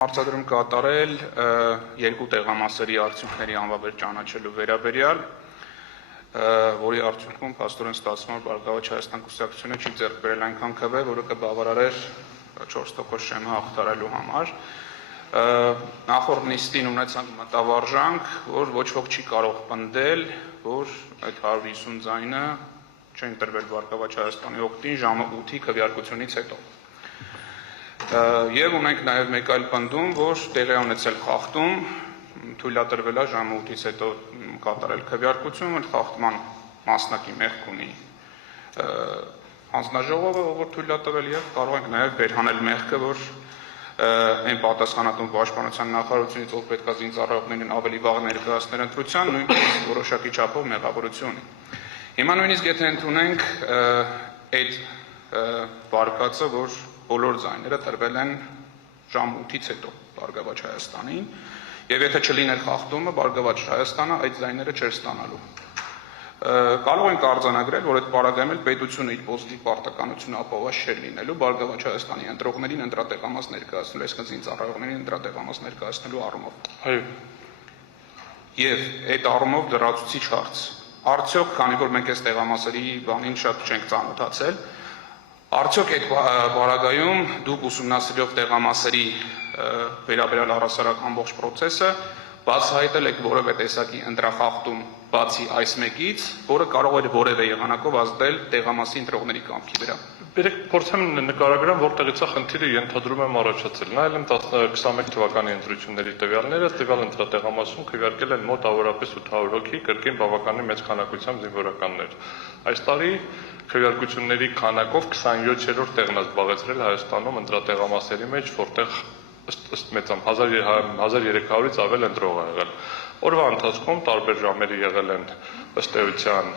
Արձադրում կատարել երկու տեղամասերի արդյունքների անվավեր ճանաչելու վերաբերյալ, որի արդյունքում փաստորեն ստացվում է Բարգավաճ Հայաստան կուսակցությունը չի ձեռք բերել այնքան քվե, որը կբավարարեր 4% շեմը հաղթարելու համար։ Նախորդ նիստին ունեցանք մտավարժանք, որ ոչ ոք չի կարող պնդել, որ այդ 150 ձայնը չեն տրվել Բարգավաճ Հայաստանի օգտին ժամը 8-ի քվեարկությունից հետո։ Եվ ունենք նաև մեկ այլ պնդում, որ տեղի ունեցել խախտում, թույլատրվել է ժամը 8-ից հետո կատարել քվեարկություն, այդ խախտման մասնակի մեղք ունի հանձնաժողովը, որ թույլատրվել եւ կարող ենք նաև վերհանել մեղքը, որ այն պատասխանատուն պաշտպանության նախարարությունից, ով պետք է զինծառայողներին ավելի վաղ ներկայացնել ընտրության, նույնիսկ որոշակի չափով մեղավորություն ունի։ Հիմա նույնիսկ եթե ընդունենք այդ վարկածը, որ բոլոր ձայները տրվել են ժամ 8-ից հետո Բարգավաճ Հայաստանին, եւ եթե չլիներ խախտումը, Բարգավաճ Հայաստանը այդ ձայները չէր ստանալու։ Կարող ենք արձանագրել, որ այդ պարագայում էլ պետությունը իր պոզիտիվ պարտականությունը ապահովված չէր լինելու Բարգավաճ Հայաստանի ընտրողներին ընտրատեղամաս ներկայացնելու, այսինքն զինծառայողներին ընտրատեղամաս ներկայացնելու առումով։ Այո։ Եվ այդ առումով լրացուցիչ հարց։ Արդյոք, քանի որ մենք այս տեղամասերի բանին շատ չենք ծանոթացել, արդյոք այդ պարագայում դուք ուսումնասիրելով տեղամասերի վերաբերյալ առհասարակ ամբողջ պրոցեսը բացահայտել եք որևէ տեսակի ընտրախախտում բացի այս մեկից, որը կարող էր որևէ եղանակով ազդել տեղամասի ընտրողների կամքի վրա։ Բերեք փորձեմ նկարագրեմ, որտեղից է խնդիրը ենթադրում եմ առաջացել։ Նայել եմ 21 թվականի ընտրությունների տվյալները, տվյալ ընտրատեղամասում քվեարկել են մոտ ավարապես 800 հոգի, կրկին բավականին մեծ քանակությամբ զինվորականներ։ Այս տարի քվեարկությունների քանակով 27-րդ տեղն է զբաղեցրել Հայաստանում ընտրատեղամասերի մեջ, որտեղ ըստ մեծամ 1300-ից ավել ընտրող է եղել։ Օրվա ընթացքում տարբեր ժամերի եղել են ըստ էության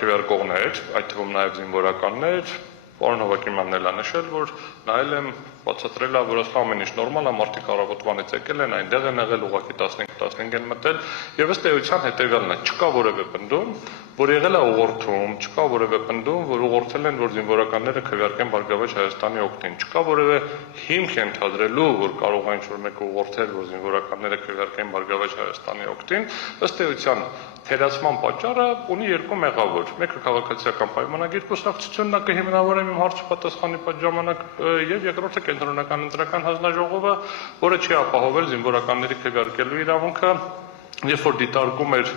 քվեարկողներ, այդ թվում նաև զինվորականներ, պարոն Հովակիմյանն էլ է նշել, որ նայել եմ, բացատրել է, որ ասում ամեն ինչ նորմալ է, մարդիկ առավոտվանից եկել են, այնտեղ են եղել, ուղղակի 15 են մտել, եւ ըստ էության հետեւյալն է, չկա որևէ պնդում, որ եղել է ուղղորդում, չկա որևէ պնդում, որ ուղղորդել են, որ զինվորականները քվեարկեն Բարգավաճ Հայաստանի օգտին, չկա որևէ հիմք ենթադրելու, որ կարող է ինչ-որ մեկը ուղղորդել, որ զինվորականները քվեարկեն Բարգավաճ Հայաստանի օգտին, ըստ էության թերացման պատճառը ունի երկու մեղավոր։ Մեկը քաղաքացիական պայմանագիր կուսակցությունն է կհիմնավորեմ իմ հարցը պատասխանի ժամանակ, եւ երկրորդը կենտրոնական ընտրական հանձնաժողովը, որը չի ապահովել զինվորականների քվեարկելու իրավունքը, երբ որ դիտարկում էր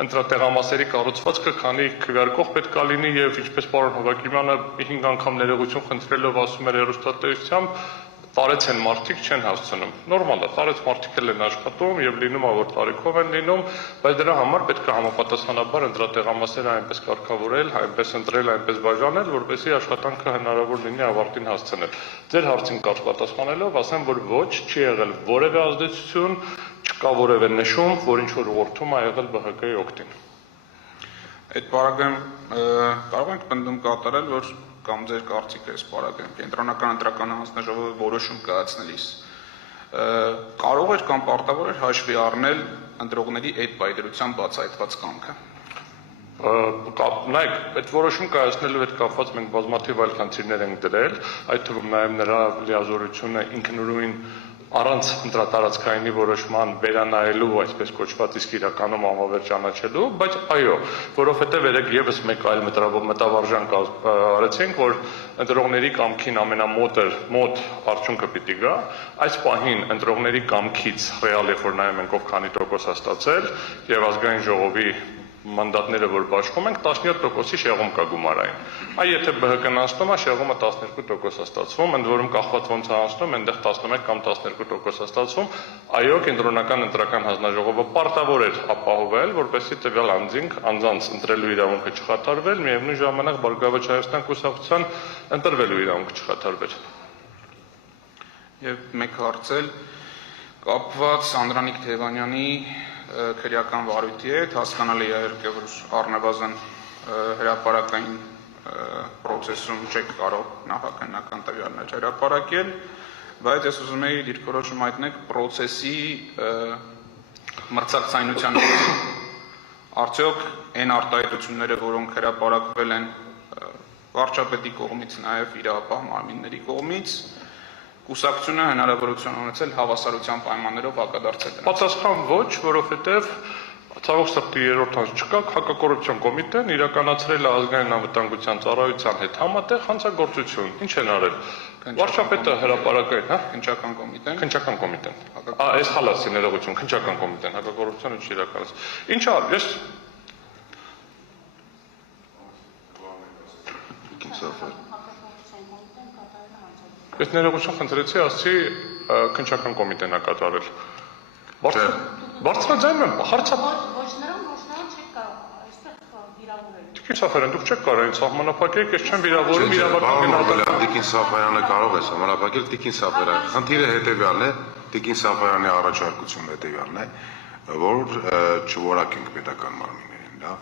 ընտրատեղամասերի կառուցվածքը, քանի քվեարկող պետք է լինի եւ ինչպես պարոն Հովակիմյանը 5 անգամ ներողություն խնդրելով ասում էր հեռուստատեսությամբ, տարեց են մարդիկ չեն հասցնում։ Նորմալ է, տարեց մարդիկ էլ են աշխատում եւ լինում է, որ տարիքով են լինում, բայց դրա համար պետք է համապատասխանաբար ընտրատեղամասերը այնպես կարգավորել, այնպես ընտրել, այնպես բաժանել, որպեսզի աշխատանքը հնարավոր լինի ավարտին հասցնել։ Ձեր հարցին կարճ պատասխանելով ասեմ, որ ոչ, չի եղել որևէ ազդեցություն, չկա որևէ նշում, որ ինչ որ ուղղորդում է եղել ԲՀԿ-ի օգտին։ Այդ պարագայում կարող ենք պնդում կատարել, որ կամ ձեր կարծիքը այս պարագայում կենտրոնական ընտրական հանձնաժողովը որոշում կայացնելիս կարող էր կամ պարտավոր էր հաշվի առնել ընտրողների այդ պայդրության բացահայտված կամքը։ Նայեք, այդ որոշում կայացնելու հետ կապված մենք բազմաթիվ այլ խնդիրներ ենք դրել, այդ թվում նաև նրա լիազորությունը ինքնուրույն առանց ընտրատարածքայինի որոշման վերանայելու, այսպես կոչված իսկ իրականում անվավեր ճանաչելու, բայց այո, որովհետև երեք եւս մեկ այլ մտավարժանք արեցինք, որ ընտրողների կամքին ամենամոտ արդյունքը պիտի գա, այս պահին ընտրողների կամքից ռեալ երբ որ նայում ենք ով քանի տոկոս է ստացել եւ ազգային ժողովի մանդատները որ բաշխում ենք 17%-ի շեղում կա գումարային։ Այ եթե ԲՀԿ-ն անցնում է, շեղումը 12% է ստացվում, ընդ որում կախված ոնց է անցնում, այնտեղ 11 կամ 12% է ստացվում։ Այո, կենտրոնական ընտրական հանձնաժողովը պարտավոր էր ապահովել, որպեսզի տվյալ անձանց ընտրելու իրավունքը չխաթարվեր, միևնույն ժամանակ Բարգավաճ Հայաստան կուսակցության ընտրվելու իրավունքը չխաթարվեր։ Եվ մեկ հարցել կապված Անդրանիկ Թևանյանի քրեական վարույթի հետ, հասկանալի է իհարկե, որ առնվազն հրապարակային պրոցեսում չեք կարող նախաքննական տվյալներ հրապարակել, բայց ես ուզում եի դիրքորոշում հայտնեք պրոցեսի մրցակցայնության արդյոք այն արտահայտությունները, որոնք հրապարակվել են վարչապետի կողմից, նաև իրավապահ մարմինների կողմից, Կուսակցությունը հնարավորություն ունեցել հավասարության պայմաններով հակադարձել դրան։ Պատասխան ոչ, որովհետև ցավոք սրտի երրորդ հանց չկա, հակակոռուպցիոն կոմիտեն իրականացրել է ազգային անվտանգության ծառայության հետ համատեղ հանցագործություն։ Ինչ են արել։ Վարչապետը հրապարակային, հա, Քննչական կոմիտեն։ քննչական կոմիտեն։ Այս խալասի ներողություն, քննչական կոմիտեն, հակակոռուպցիոնը չի իրականացել։ Ինչ արել, ես Ես ներողություն խնդրեցի, ասացի քննչական կոմիտեն է կատարել։ Բարձրաձայնում եմ, հարցը Ոչ նրան չեք կարող այստեղ վիրավորել։ Տիկին Սաֆարյան, դուք չեք կարող այն սահմանափակել, ես չեմ վիրավորում իրավական գնահատական։ Տիկին Սաֆարյանը կարող է սահմանափակել, Տիկին Սաֆարյան։ Խնդիրը հետևյալն է, Տիկին Սաֆարյանի առաջարկությունը հետևյալն է, որ չորակենք պետական մարմիններին, դա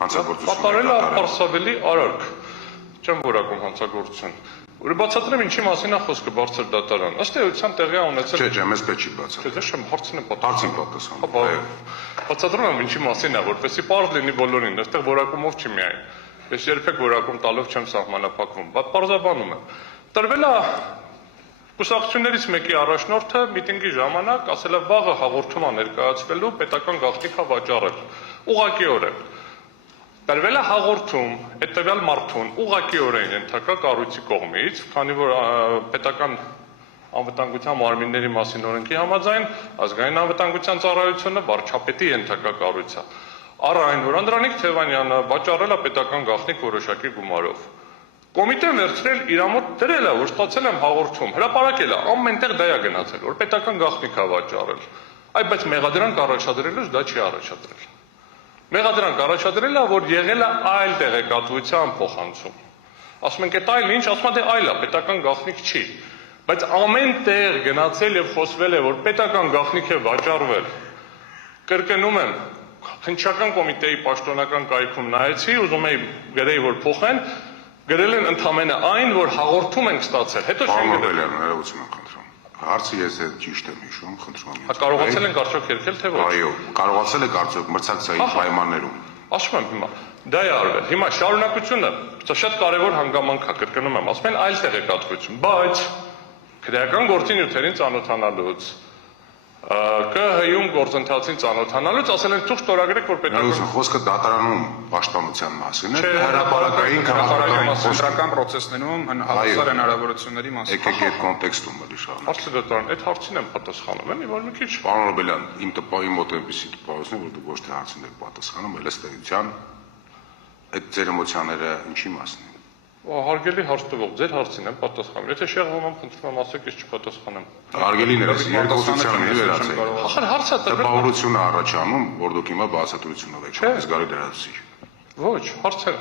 հանցագործություն։ Կատարել է ապարսավելի արարք։ Չեմ որակում հանցագործություն։ Որ բացատրեմ ինչի մասին է խոսքը բարձր դատարան։ Ըստ էության տեղի է ունեցել։ Չէ, մեզ պետք չի բացատրել։ Չէ, շեմ հարցին եմ Հարցին պատասխանում։ պատասխանում։ Բացատրում եմ ինչի մասին է, որպեսզի պարզ լինի բոլորին, այստեղ որակումով չի միայն։ Ես երբեք որակում տալով չեմ սահմանափակվում, բայց պարզաբանում եմ։ Տրվել է կուսակցություններից մեկի առաջնորդը միտինգի ժամանակ ասել է վաղը հաղորդում է ներկայացվելու պետական գաղտնիքա վաճառել։ Ուղղակիորեն տրվել է հաղորդում հետևյալ մարդուն ուղղակիորեն ենթակա կառույցի կողմից, քանի որ պետական անվտանգության մարմինների մասին օրենքի համաձայն ազգային անվտանգության ծառայությունը վարչապետի ենթակա կառույց է։ Առ այն, որ Անդրանիկ Թևանյանը վաճառել է պետական գաղտնիք որոշակի գումարով։ Կոմիտեն վերցրել իր մոտ դրել է, որ ստացել եմ հաղորդում, հրապարակել է, ամենտեղ դա է գնացել, որ պետական գաղտնիք է վաճառել։ Այ բայց մեղադրանք առաջադրելուց դա չի առաջադրել։ Մեղադրանք առաջադրել է, որ եղել է այլ տեղեկատվության փոխանցում։ Ասում ենք, այդ այլն ինչ, ասում է, այլ է, պետական գաղտնիք չի։ Բայց ամեն տեղ գնացել եւ խոսվել է, որ պետական գաղտնիք է վաճառվել։ Կրկնում եմ, քննչական կոմիտեի պաշտոնական կայքում նայեցի, ուզում էի գրեի, որ փոխեն, գրել են ընդամենը այն, որ հաղորդում ենք ստացել, հետո չեն գրել։ Ներողություն եմ խնդրում։ Հարցը ես է ճիշտ եմ հիշում, խնդրում եմ։ Կարողացել ենք արդյոք երկել թե ոչ։ Այո, կարողացել եք արդյոք մրցակցային պայմաններում։ Ասում եմ հիմա, դա է արվել։ Հիմա շարունակությունը դա շատ կարևոր հանգամանք է, կրկնում եմ, ասում են այլ տեղեկատվություն, բայց քրեական գործի նյութերին ծանոթանալուց ԿՀ-ում գործընթացին ծանոթանալուց ասել են թող ստորագրեք, որ պետական Խոսքը դատարանում պաշտպանության մասին է, Չէ, հրապարակային քաղաքական Սենտրական process-ներում հավասար հնարավորությունների մասին։ Եկեք այդ կոնտեքստում էլի շարունակ։ Հարցը դատարան, այդ հարցին եմ պատասխանում, էլի, որ մի քիչ Պարոն Ռոբելյան, իմ տպայի մոտ այնպեսի տպավորություն, որ դուք ոչ թե հարցին եք պատասխանում, այլ ըստ էության այդ ձեր էմոցիաները ինչի մասին են։ հարգելի հարց տվող, ձեր հարցին եմ պատասխանում։ Եթե շեղվում եմ, խնդրում եմ ասեք, ես չպատասխանեմ։ Հարգելիներ, երկուսությանը վերացեք։ Ախր հարցը տրվել Տպավորություն է առաջանում, որ դուք հիմա բացատրությունով եք զգալի դրացի։ Ոչ,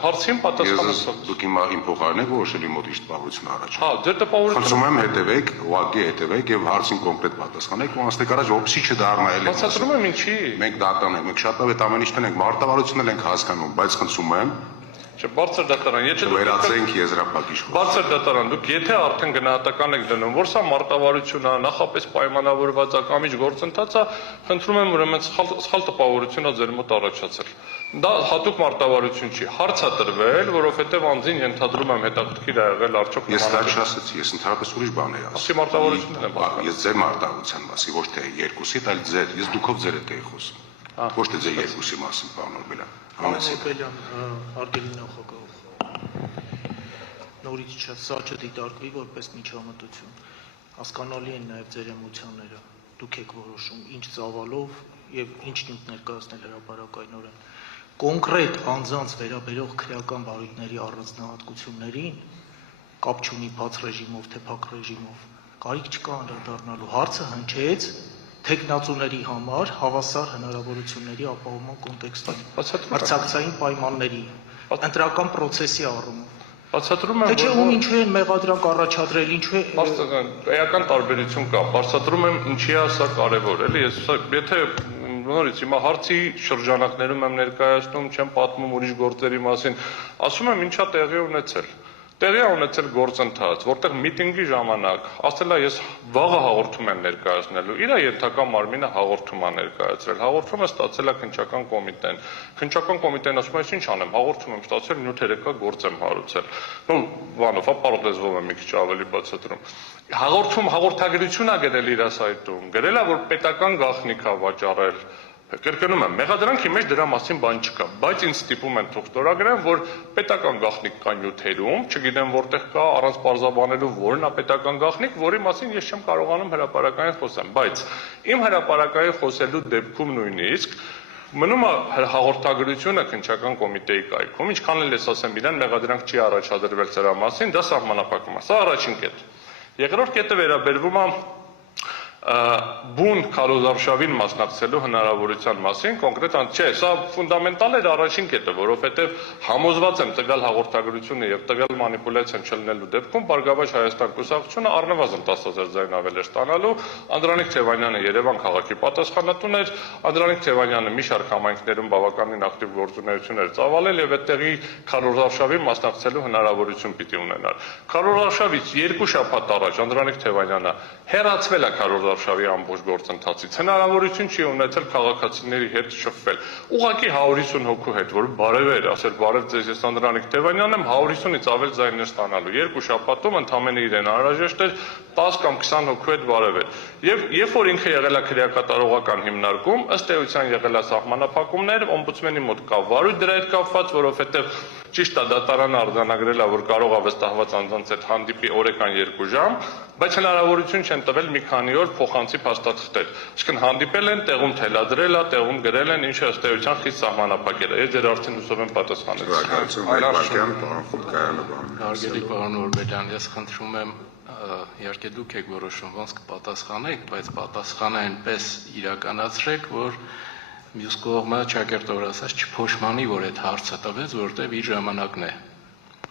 հարցին պատասխանը Ես դուք հիմա իմ փոխարեն եք որոշելի մոտ ինչ տպավորություն առաջանում։ Հա, ձեր տպավորությունը Խնդրում եմ հետևեք, ուղղակի հետևեք եւ հարցին կոնկրետ պատասխանեք ու անցնեք առաջ ոպսի չդառնա էլի։ բացատրում եմ ինչի։ Մենք դատան ենք, մենք շատ լավ այդ ամեն ինչն ենք, մարտավարությունն ենք հասկանում, բայց խնդրում եմ Չէ, բարձր դատարան, եթե դուք վերացենք եզրափակիչ խոսքը։ Բարձր դատարան, դուք եթե արդեն գնահատական եք դնում, որ սա մարտավարություն է, նախապես պայմանավորված է կամ ինչ գործընթաց է, խնդրում եմ ուրեմն սխալ տպավորություն է ձեր մոտ առաջացել։ Դա հատուկ մարտավարություն չի, հարց է տրվել, որովհետև անձին ենթադրում եմ հետաքրքիր է եղել արդյոք Ես դա չասացի, ես ընդհանրապես ուրիշ բան էի ասում։ Ասի մարտավարությունն եմ ասում։ Ես ձեր մարտավարության մասին, ոչ թե երկուսիդ, այլ ձեր, ես դուքով ձեր հետ էի խոսում։ Ոչ թե ձեր երկուսի մասին, պարոն Օրբելյան։ Օրբելյան, հարգելի նախագահ, նորից սա չդիտարկվի որպես միջամտություն։ Հասկանալի են նաև ձեր էմոցիաները։ Դուք եք որոշում ինչ ծավալով եւ ինչ նյութ ներկայացնել հրապարակայնորեն։ Կոնկրետ անձանց վերաբերող քրեական բարույթների առանձնահատկություններին կապ չունի բաց ռեժիմով թե փակ ռեժիմով։ Կարիք չկա անդրադառնալու։ Հարցը հնչեց տեխնացուների համար հավասար հնարավորությունների ապահովման կոնտեքստում, մրցակցային պայմանների, ընտրական process-ի առումով։ Բացատրում եմ, Թե չէ ում ինչու են մեղադրանք առաջադրել, ինչու է էական տարբերություն կա, բացատրում եմ ինչի է սա կարևոր, էլի, ես եթե նորից հիմա հարցի շրջանակներում եմ ներկայացնում, չեմ պատմում ուրիշ գործերի մասին, ասում եմ ինչա տեղի ունեցել։ Տեղի է ունեցել գործընթաց, որտեղ միտինգի ժամանակ ասել է ես վաղը հաղորդում եմ ներկայացնելու, իր ենթակա մարմինը հաղորդում է ներկայացրել, հաղորդումը ստացել է քննչական կոմիտեն, քննչական կոմիտեն ասում է ինչ անեմ, հաղորդում եմ ստացել, նյութ երեկա գործ եմ հարուցել, ну բանով, ապարդեզվով եմ մի քիչ ավելի բացատրում, հաղորդագրություն է գրել իր սայթում, գրել է, որ պետական գաղտնիք է վաճառել, կրկնում եմ, մեղադրանքի մեջ դրա մասին բան չկա, բայց ինձ ստիպում են թող ստորագրեմ, որ պետական գաղտնիք կա նյութերում, չգիտեմ որտեղ կա, առանց պարզաբանելու որն է պետական գաղտնիք, որի մասին ես չեմ կարողանում հրապարակային խոսեմ, բայց իմ հրապարակային խոսելու դեպքում նույնիսկ մնում է հաղորդագրությունը քննչական կոմիտեի կայքում, ինչքան էլ ես ասեմ իրեն մեղադրանք չի առաջադրվել սրա մասին, դա սահմանափակում է, սա առաջին կետ։ Երկրորդ կետը վերաբերվում է բուն քարոզարշավին մասնակցելու հնարավորության մասին, կոնկրետ չէ, սա ֆունդամենտալ էր առաջին կետը, որովհետև համոզված եմ տվյալ հաղորդագրությունը եւ տվյալ մանիպուլյացիան չլինելու դեպքում Բարգավաճ Հայաստան կուսակցությունը առնվազն 10,000 ձայն ավել էր ստանալու, Անդրանիկ Թևանյանը Երևան քաղաքի պատասխանատուն էր, Անդրանիկ Թևանյանը մի շարք համայնքներում բավականին ակտիվ գործունեություն էր ծավալել եւ այդտեղի քարոզարշավին մասնակցելու հնարավորություն պիտի ունենար։ Քարոզարշավից 2 շաբաթ առաջ Անդրանիկ Թևանյանը հեռացվել է քարոզարշավի ամբողջ գործընթացից, հնարավորություն չի ունեցել քաղաքացիների հետ շփվել։ Ուղղակի 150 հոգու հետ, որ բարև էր, ասել բարև ձեզ, ես Անդրանիկ Թևանյանն եմ, 150-ից ավել ձայներ ստանալու։ 2 շաբաթում ընդամենը իրեն անհրաժեշտ էր 10 կամ 20 հոգու հետ բարև էր։ Եվ երբ որ ինքը եղել է քրեակատարողական հիմնարկում, ըստ էության եղել է սահմանափակումներ, օմբուդսմենի մոտ կա վարույթ դրա հետ կապված, որովհետև ճիշտ է դատարանը արձանագրել է, որ կարող է վստահված անձանց հետ հանդիպի օրական 2 ժամ, բայց հնարավորություն չեն տվել մի քանի օր փոխանցի փաստաթղթեր։ Այսինքն հանդիպել են, տեղում թելադրել է, տեղում գրել են, ինչը ըստ էության խիստ սահմանափակել է։ Ես ձեր արդեն հուսով եմ պատասխանել։ Հարգելի պարոն Օրբելյան, ես խնդրում եմ, իհարկե դուք եք որոշում ոնց կպատասխանեք, բայց պատասխանը այնպես իրականացրեք, որ մյուս կողմը ճակերտորը ասած չփոշմանի, որ այդ հարցը տվեց, որտեղ իր ժամանակն է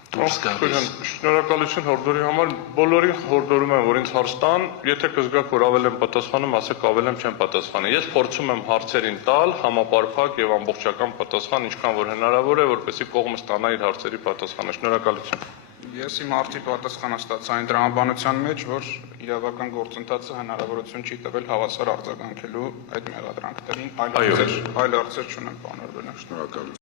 դուրս գալիս։ Շնորհակալություն հորդորի համար, բոլորին հորդորում եմ, որ ինձ հարց տան, եթե կզգաք, որ ավել եմ պատասխանում, ասեք ավել եմ չեմ պատասխանի։ Ես փորձում եմ հարցերին տալ համապարփակ եւ ամբողջական պատասխան, ինչքան որ հնարավոր է, որպեսզի կողմը ստանա իր հարցերի պատասխանը։ Շնորհակալություն։ Ես իմ արդի պատասխանը ստացա այն դրամաբանության մեջ, որ իրավական գործընթացը հնարավորություն չի տվել հավասար արձագանքելու այդ մեղադրանքներին, այլ հարցեր չունեմ, պարոն Օրբելյան։ Շնորհակալություն։